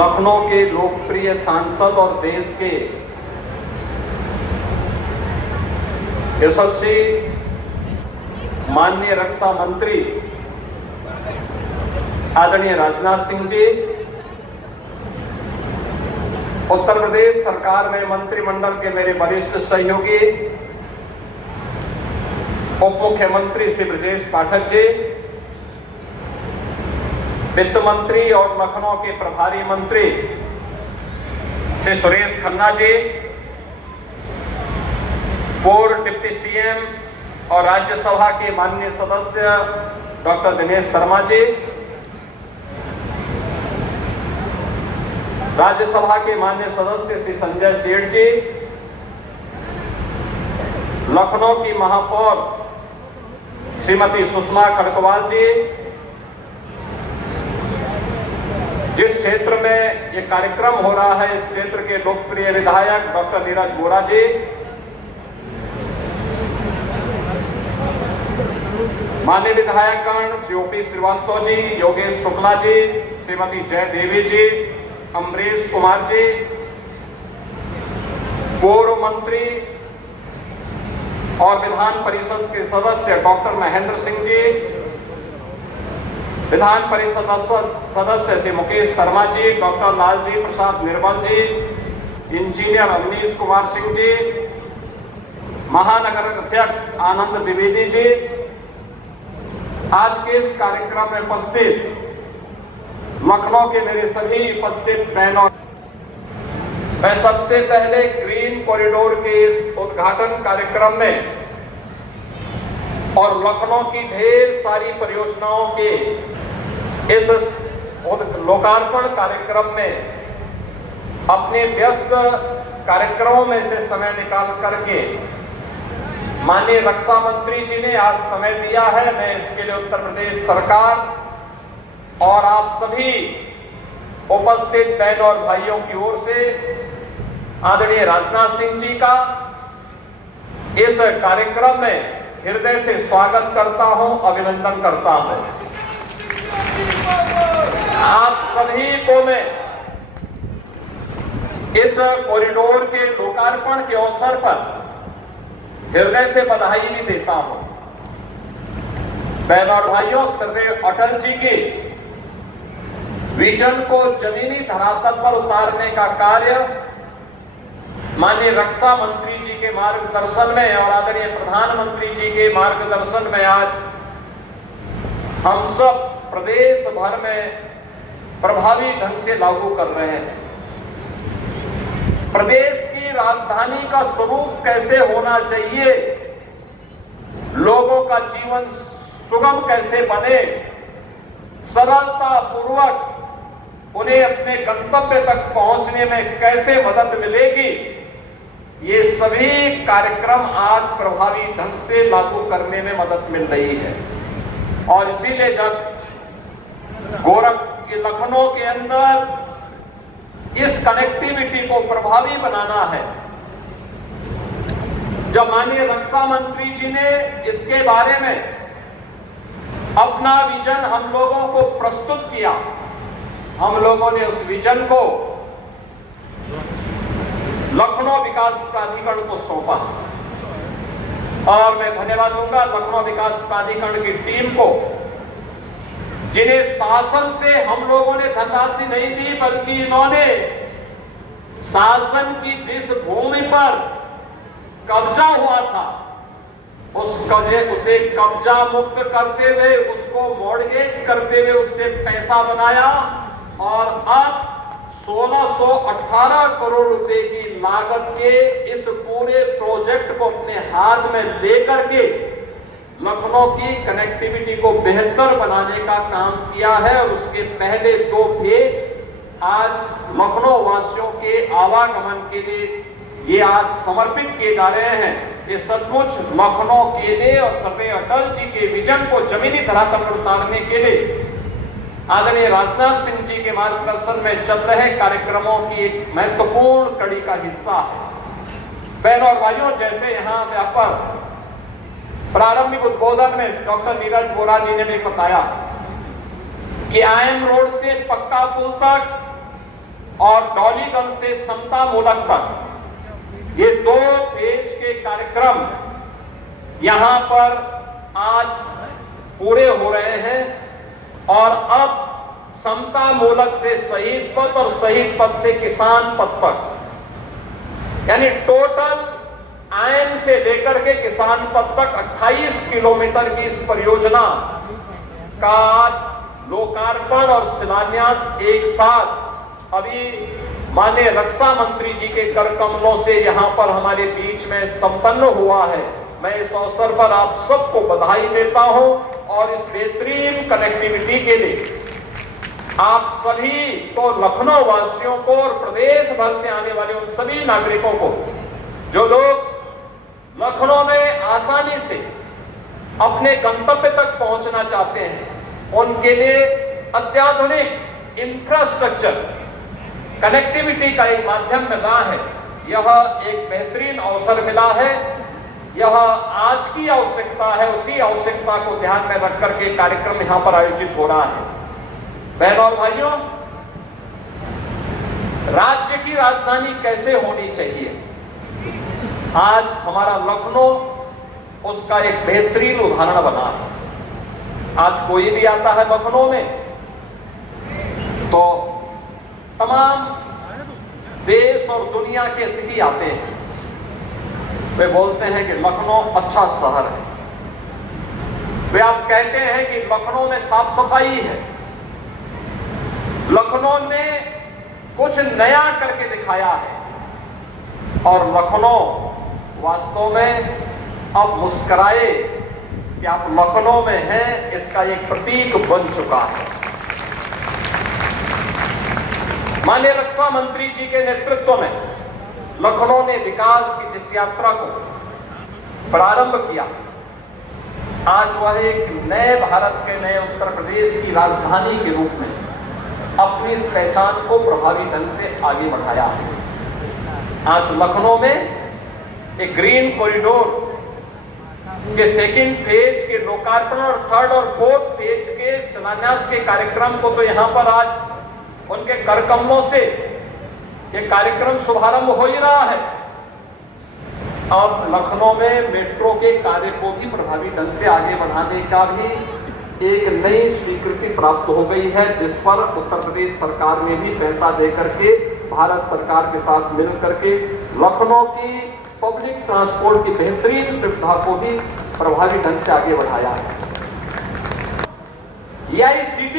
लखनऊ के लोकप्रिय सांसद और देश के यशस्वी माननीय रक्षा मंत्री आदरणीय राजनाथ सिंह जी, उत्तर प्रदेश सरकार में मंत्रिमंडल के मेरे वरिष्ठ सहयोगी उप मुख्यमंत्री श्री ब्रजेश पाठक जी, वित्त मंत्री और लखनऊ के प्रभारी मंत्री श्री सुरेश खन्ना जी, पूर्व डिप्टी सीएम और राज्यसभा के माननीय सदस्य डॉक्टर दिनेश शर्मा जी, राज्यसभा के माननीय सदस्य श्री संजय सेठ जी, लखनऊ की महापौर श्रीमती सुषमा खड़गवाल जी, जिस क्षेत्र में ये कार्यक्रम हो रहा है इस क्षेत्र के लोकप्रिय विधायक डॉक्टर नीरज वोरा जी, माननीय विधायकगण श्री ओपी श्रीवास्तव जी, योगेश शुक्ला जी, श्रीमती जय देवी जी, अमरीश कुमार जी, पूर्व मंत्री और विधान परिषद के सदस्य डॉक्टर महेंद्र सिंह जी, विधान परिषद सदस्य श्री मुकेश शर्मा जी, डॉक्टर लालजी प्रसाद निर्मल जी, इंजीनियर अवनीश कुमार सिंह जी, महानगर अध्यक्ष आनंद द्विवेदी जी, आज के इस कार्यक्रम में उपस्थित लखनऊ के मेरे सभी उपस्थित बहनों, मैं सबसे पहले ग्रीन कॉरिडोर के इस उद्घाटन कार्यक्रम में और लखनऊ की ढेर सारी परियोजनाओं के इस लोकार्पण कार्यक्रम में अपने व्यस्त कार्यक्रमों में से समय निकाल करके माननीय रक्षा मंत्री जी ने आज समय दिया है। मैं इसके लिए उत्तर प्रदेश सरकार और आप सभी उपस्थित बहनों और भाइयों की ओर से आदरणीय राजनाथ सिंह जी का इस कार्यक्रम में हृदय से स्वागत करता हूं, अभिनंदन करता हूं। आप सभी को मैं इस कॉरिडोर के लोकार्पण के अवसर पर हृदय से बधाई भी देता हूं। बहनों और भाइयों, श्रद्धेय अटल जी के विजन को जमीनी धरातल पर उतारने का कार्य माननीय रक्षा मंत्री जी के मार्गदर्शन में और आदरणीय प्रधानमंत्री जी के मार्गदर्शन में आज हम सब प्रदेश भर में प्रभावी ढंग से लागू कर रहे हैं। प्रदेश की राजधानी का स्वरूप कैसे होना चाहिए, लोगों का जीवन सुगम कैसे बने, सरलता पूर्वक उन्हें अपने गंतव्य तक पहुंचने में कैसे मदद मिलेगी, ये सभी कार्यक्रम आज प्रभावी ढंग से लागू करने में मदद मिल रही है। और इसीलिए जब लखनऊ के अंदर इस कनेक्टिविटी को प्रभावी बनाना है, जब माननीय रक्षा मंत्री जी ने इसके बारे में अपना विजन हम लोगों को प्रस्तुत किया, हम लोगों ने उस विजन को लखनऊ विकास प्राधिकरण को सौंपा और मैं धन्यवाद दूंगा लखनऊ विकास प्राधिकरण की टीम को, जिन्हें शासन से हम लोगों ने धनराशि नहीं दी, बल्कि इन्होंने शासन की जिस भूमि पर कब्जा हुआ था उसे कब्जा मुक्त करते हुए, उसको मॉर्गेज करते हुए उससे पैसा बनाया और अब 1618 करोड़ रुपए की लागत के इस पूरे प्रोजेक्ट को अपने हाथ में लेकर के लखनऊ की कनेक्टिविटी को बेहतर बनाने का काम किया है। और उसके पहले 2 फेज आज लखनऊ वासियों के आवागमन के लिए ये आज समर्पित किए जा रहे हैं। ये सचमुच लखनऊ के लिए और श्रद्धेय अटल जी के विजन को जमीनी धरातल पर उतारने के लिए आदरणीय राजनाथ सिंह जी के मार्गदर्शन में चल रहे कार्यक्रमों की एक महत्वपूर्ण कड़ी का हिस्सा है। बहनों और भाइयों, जैसे यहाँ पर प्रारंभिक उद्बोधन में डॉक्टर नीरज वोरा जी ने भी बताया कि आईएम रोड से पक्का पुल तक और डॉलीगंज से समता मूलक तक ये 2 फेज के कार्यक्रम यहां पर आज पूरे हो रहे हैं और अब समता मूलक से शहीद पथ और शहीद पथ से किसान पथ तक यानी टोटल आयन से लेकर के किसान पथ तक 28 किलोमीटर की इस परियोजना का आज लोकार्पण और शिलान्यास एक साथ अभी माननीय रक्षा मंत्री जी के कर कमलों से यहां पर हमारे बीच में संपन्न हुआ है। मैं इस अवसर पर आप सबको बधाई देता हूं और इस बेहतरीन कनेक्टिविटी के लिए आप सभी को, लखनऊ वासियों को और प्रदेश भर से आने वाले उन सभी नागरिकों को जो लोग लखनऊ में आसानी से अपने गंतव्य तक पहुंचना चाहते हैं, उनके लिए अत्याधुनिक इंफ्रास्ट्रक्चर कनेक्टिविटी का एक माध्यम मिला है। यह एक बेहतरीन अवसर मिला है। यह आज की आवश्यकता है, उसी आवश्यकता को ध्यान में रख करके कार्यक्रम यहां पर आयोजित हो रहा है। बहनों और भाइयों, राज्य की राजधानी कैसे होनी चाहिए, आज हमारा लखनऊ उसका एक बेहतरीन उदाहरण बना है। आज कोई भी आता है लखनऊ में तो तमाम देश और दुनिया के अतिथि आते हैं, वे बोलते हैं कि लखनऊ अच्छा शहर है। वे आप कहते हैं कि लखनऊ में साफ सफाई है, लखनऊ में कुछ नया करके दिखाया है और लखनऊ वास्तव में अब मुस्कुराए कि आप लखनऊ में हैं, इसका एक प्रतीक बन चुका है। माननीय रक्षा मंत्री जी के नेतृत्व में लखनऊ ने विकास की जिस यात्रा को प्रारंभ किया, आज वह एक नए भारत के, नए उत्तर प्रदेश की राजधानी के रूप में अपनी इस पहचान को प्रभावी ढंग से आगे बढ़ाया है। आज लखनऊ में एक ग्रीन कॉरिडोर के सेकंड फेज के लोकार्पण और थर्ड और फोर्थ फेज के शिलान्यास के कार्यक्रम को तो यहां पर आज उनके कर कमलों से ये कार्यक्रम शुभारंभ हो ही रहा है। अब लखनऊ में मेट्रो के कार्य को भी प्रभावी ढंग से आगे बढ़ाने का भी एक नई स्वीकृति प्राप्त हो गई है, जिस पर उत्तर प्रदेश सरकार ने भी पैसा दे करके भारत सरकार के साथ मिल करके लखनऊ की पब्लिक ट्रांसपोर्ट की बेहतरीन सुविधा को भी प्रभावी ढंग से आगे बढ़ाया है। यह सिटी